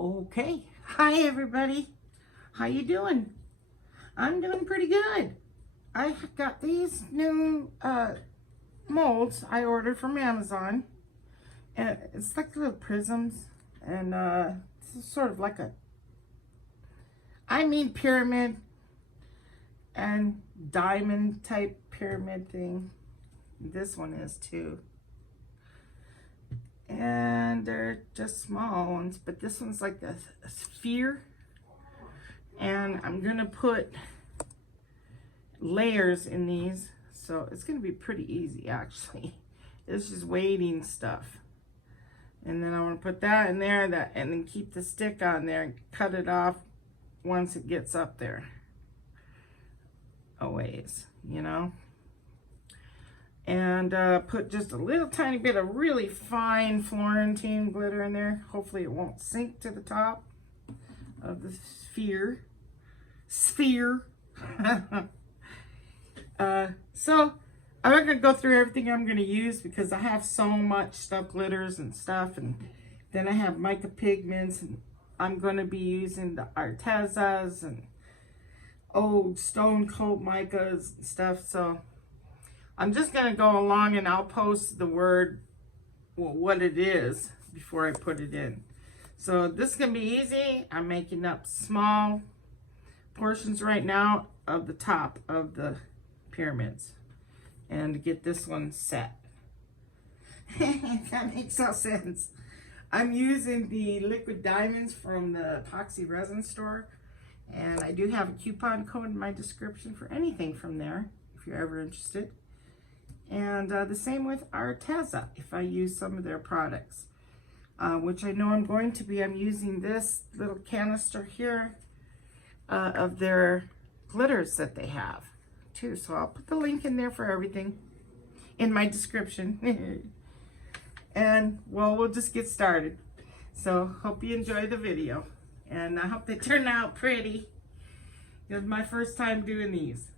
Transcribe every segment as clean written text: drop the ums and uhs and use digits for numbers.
Okay, hi everybody. How you doing? I'm doing pretty good. I got these new molds I ordered from Amazon, and it's like little prisms, and it's sort of like pyramid and diamond type pyramid thing. This one is too. And they're just small ones, but this one's like a sphere. And I'm gonna put layers in these, so it's gonna be pretty easy actually. It's just weighting stuff. And then I want to put that in there, and then keep the stick on there and cut it off once it gets up there a ways, you know. And put just a little tiny bit of really fine Florentine glitter in there. Hopefully it won't sink to the top of the sphere. So I'm not going to go through everything I'm going to use because I have so much stuff, glitters and stuff, and then I have mica pigments, and I'm going to be using the Artezas and old stone coat micas and stuff. So I'm just going to go along, and I'll post the word, well, what it is before I put it in. So this is going to be easy. I'm making up small portions right now of the top of the pyramids and to get this one set. That makes no sense. I'm using the liquid diamonds from the epoxy resin store, and I do have a coupon code in my description for anything from there if you're ever interested. And the same with Arteza if I use some of their products, which I know I'm going to be. I'm using this little canister here of their glitters that they have too. So I'll put the link in there for everything in my description. And well, we'll just get started. So hope you enjoy the video, and I hope they turn out pretty. It was my first time doing these.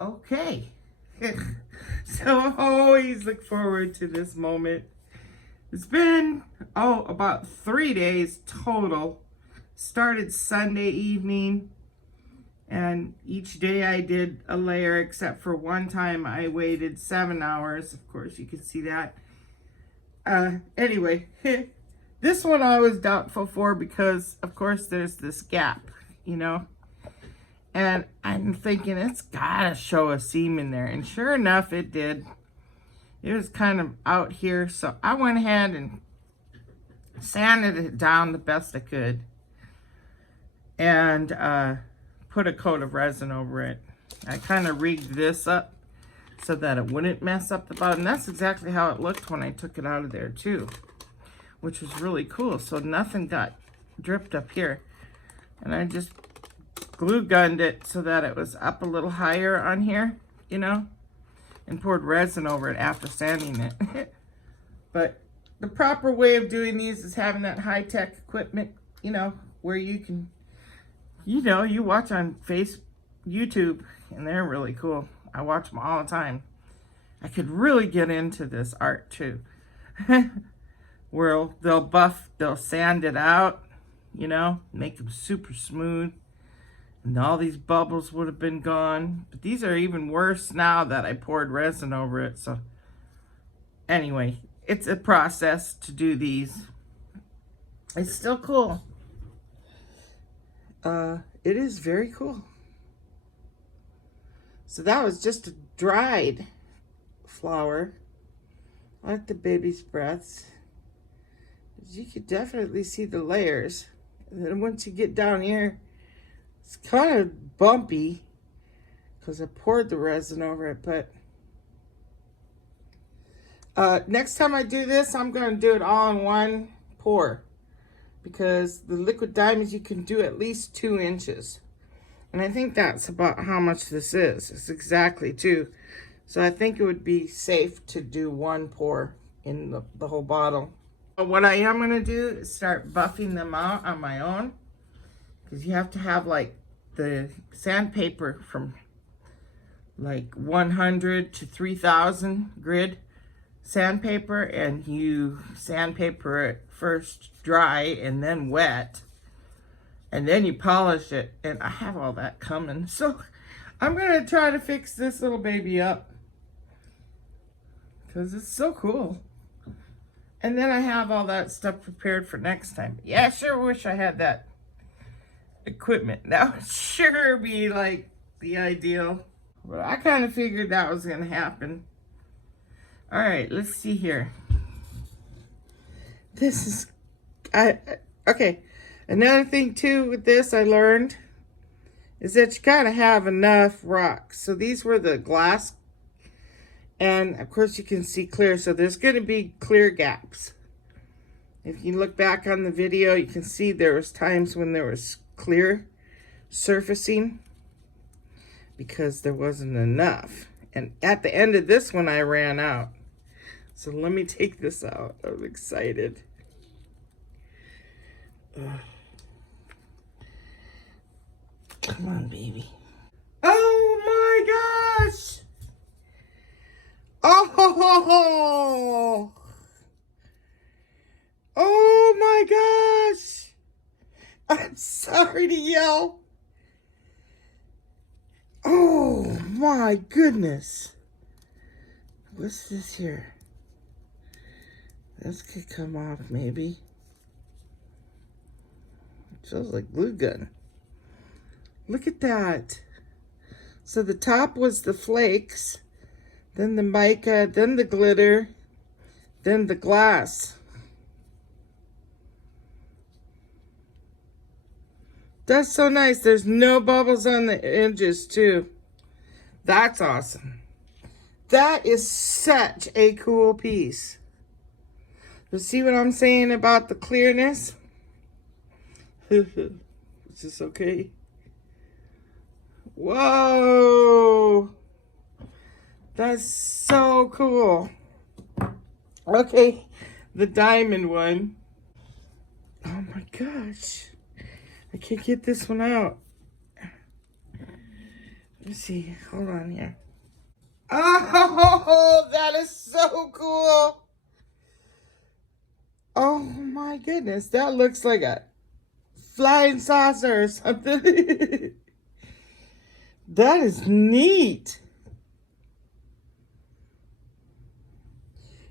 Okay. So I always look forward to this moment. It's been, about 3 days total. Started Sunday evening, and each day I did a layer, except for one time I waited 7 hours. Of course, you can see that. Anyway, this one I was doubtful for because, of course, there's this gap, you know. And I'm thinking it's gotta show a seam in there. And sure enough, it did. It was kind of out here. So I went ahead and sanded it down the best I could. And put a coat of resin over it. I kind of rigged this up so that it wouldn't mess up the bottom. That's exactly how it looked when I took it out of there too, which was really cool. So nothing got dripped up here. And I just glue gunned it so that it was up a little higher on here, you know, and poured resin over it after sanding it. But the proper way of doing these is having that high-tech equipment, you know, where you can, you know, you watch on YouTube, and they're really cool. I watch them all the time. I could really get into this art too. Where they'll sand it out, you know, make them super smooth. And all these bubbles would have been gone. But these are even worse now that I poured resin over it. So anyway, it's a process to do these. It's still cool. It is very cool. So that was just a dried flower. I like the baby's breaths. You could definitely see the layers. And then once you get down here, it's kind of bumpy because I poured the resin over it, but next time I do this, I'm going to do it all in one pour because the liquid diamonds, you can do at least 2 inches. And I think that's about how much this is. It's exactly 2. So I think it would be safe to do 1 pour in the whole bottle. But what I am going to do is start buffing them out on my own. Because you have to have like the sandpaper from like 100 to 3000 grit sandpaper, and you sandpaper it first dry and then wet, and then you polish it. And I have all that coming, so I'm gonna try to fix this little baby up because it's so cool. And then I have all that stuff prepared for next time. Yeah, I sure wish I had that equipment. That would sure be like the ideal. But I kind of figured that was going to happen. All right, let's see here. This is, okay. Another thing too with this I learned is that you gotta have enough rocks. So these were the glass, and of course you can see clear. So there's gonna be clear gaps. If you look back on the video, you can see there was times when there was clear surfacing because there wasn't enough. And at the end of this one, I ran out. So let me take this out. I'm excited. Come on, baby. Oh my gosh! Oh! Oh my gosh! I'm sorry to yell. Oh my goodness. What's this here? This could come off maybe. It feels like glue gun. Look at that. So the top was the flakes, then the mica, then the glitter, then the glass. That's so nice. There's no bubbles on the edges too. That's awesome. That is such a cool piece. You see what I'm saying about the clearness? Is this okay? Whoa! That's so cool. Okay, the diamond one. Oh my gosh. I can't get this one out. Let's see. Hold on here. Oh, that is so cool. Oh my goodness. That looks like a flying saucer or something. That is neat.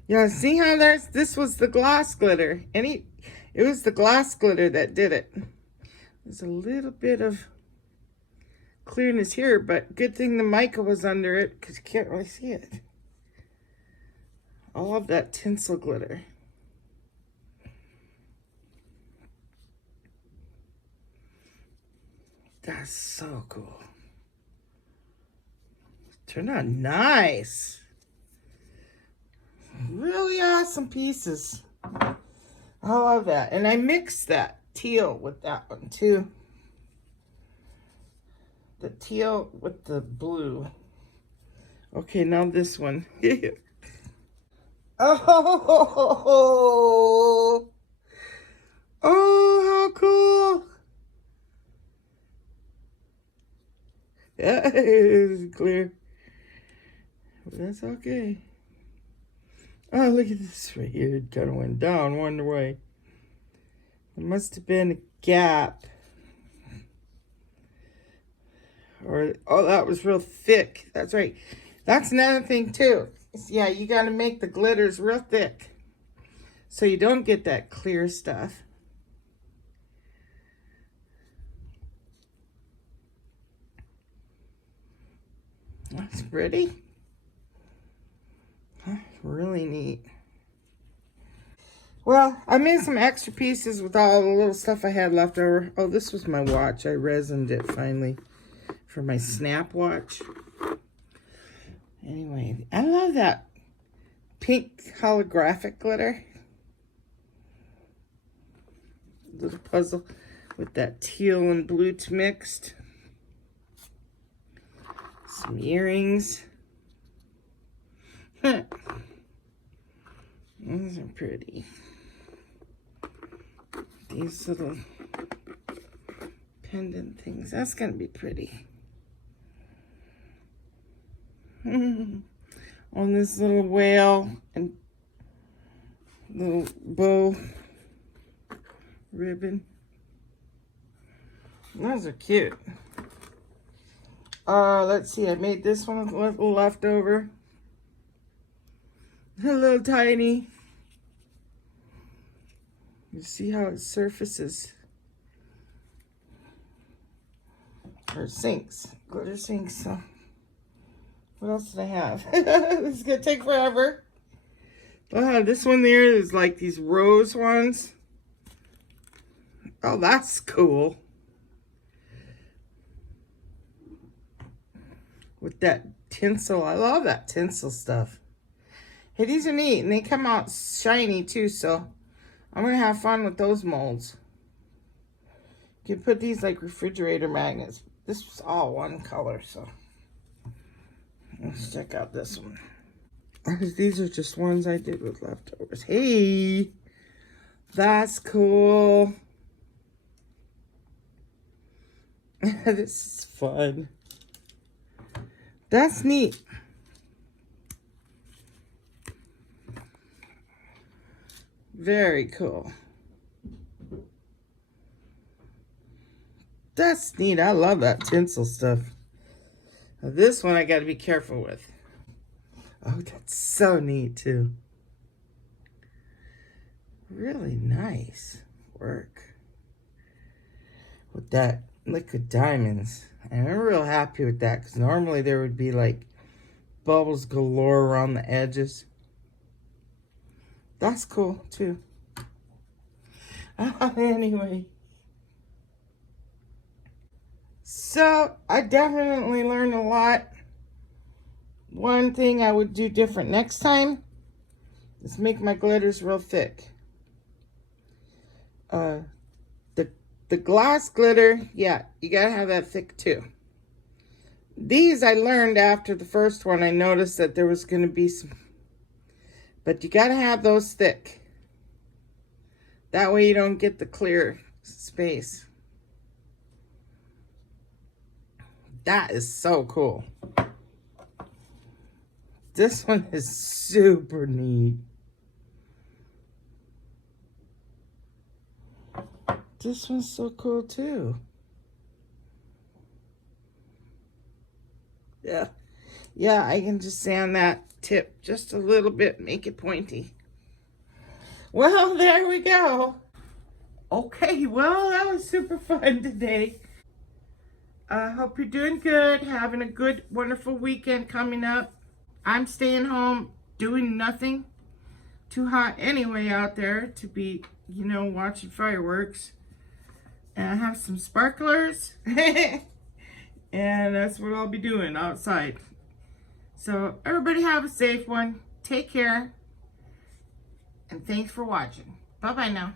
Yeah, see how this was the gloss glitter. It was the gloss glitter that did it. There's a little bit of clearness here, but good thing the mica was under it because you can't really see it. I love that tinsel glitter. That's so cool. Turned out nice. Really awesome pieces. I love that. And I mixed that teal with that one too. The teal with the blue. Okay, now this one. Oh, how cool. That is clear. But that's okay. Oh, look at this right here. It kind of went down one way. It must have been a gap. Or, oh, that was real thick. That's right. That's another thing, too. Yeah, you got to make the glitters real thick so you don't get that clear stuff. That's pretty. Really neat. Well, I made some extra pieces with all the little stuff I had left over. Oh, this was my watch. I resined it finally for my snap watch. Anyway, I love that pink holographic glitter. Little puzzle with that teal and blue mixed. Some earrings. Those are pretty. These little pendant things. That's going to be pretty. On this little whale and little bow ribbon. Those are cute. Let's see. I made this one with a little leftover. A little tiny. You see how it surfaces. Or sinks. Glitter sinks. So, what else did I have? This is going to take forever. This one there is like these rose ones. Oh, that's cool. With that tinsel. I love that tinsel stuff. Hey, these are neat. And they come out shiny too, so I'm going to have fun with those molds. You can put these like refrigerator magnets. This was all one color, so let's check out this one. These are just ones I did with leftovers. Hey, that's cool. This is fun. That's neat. Very cool. That's neat. I love that tinsel stuff. Now this one I got to be careful with. Oh, that's so neat too. Really nice work with that liquid diamonds. And I'm real happy with that because normally there would be like bubbles galore around the edges. That's cool too. Anyway. So I definitely learned a lot. One thing I would do different next time is make my glitters real thick. The gloss glitter, yeah, you gotta have that thick too. These I learned after the first one. I noticed that there was gonna be some, but you gotta have those thick. That way you don't get the clear space. That is so cool. This one is super neat. This one's so cool too. Yeah. Yeah, I can just sand that tip just a little bit, make it pointy. Well, there we go. Okay, well, that was super fun today. I hope you're doing good, having a good, wonderful weekend coming up. I'm staying home, doing nothing. Too hot anyway out there to be, you know, watching fireworks. And I have some sparklers. And that's what I'll be doing outside. So everybody have a safe one. Take care. And thanks for watching. Bye-bye now.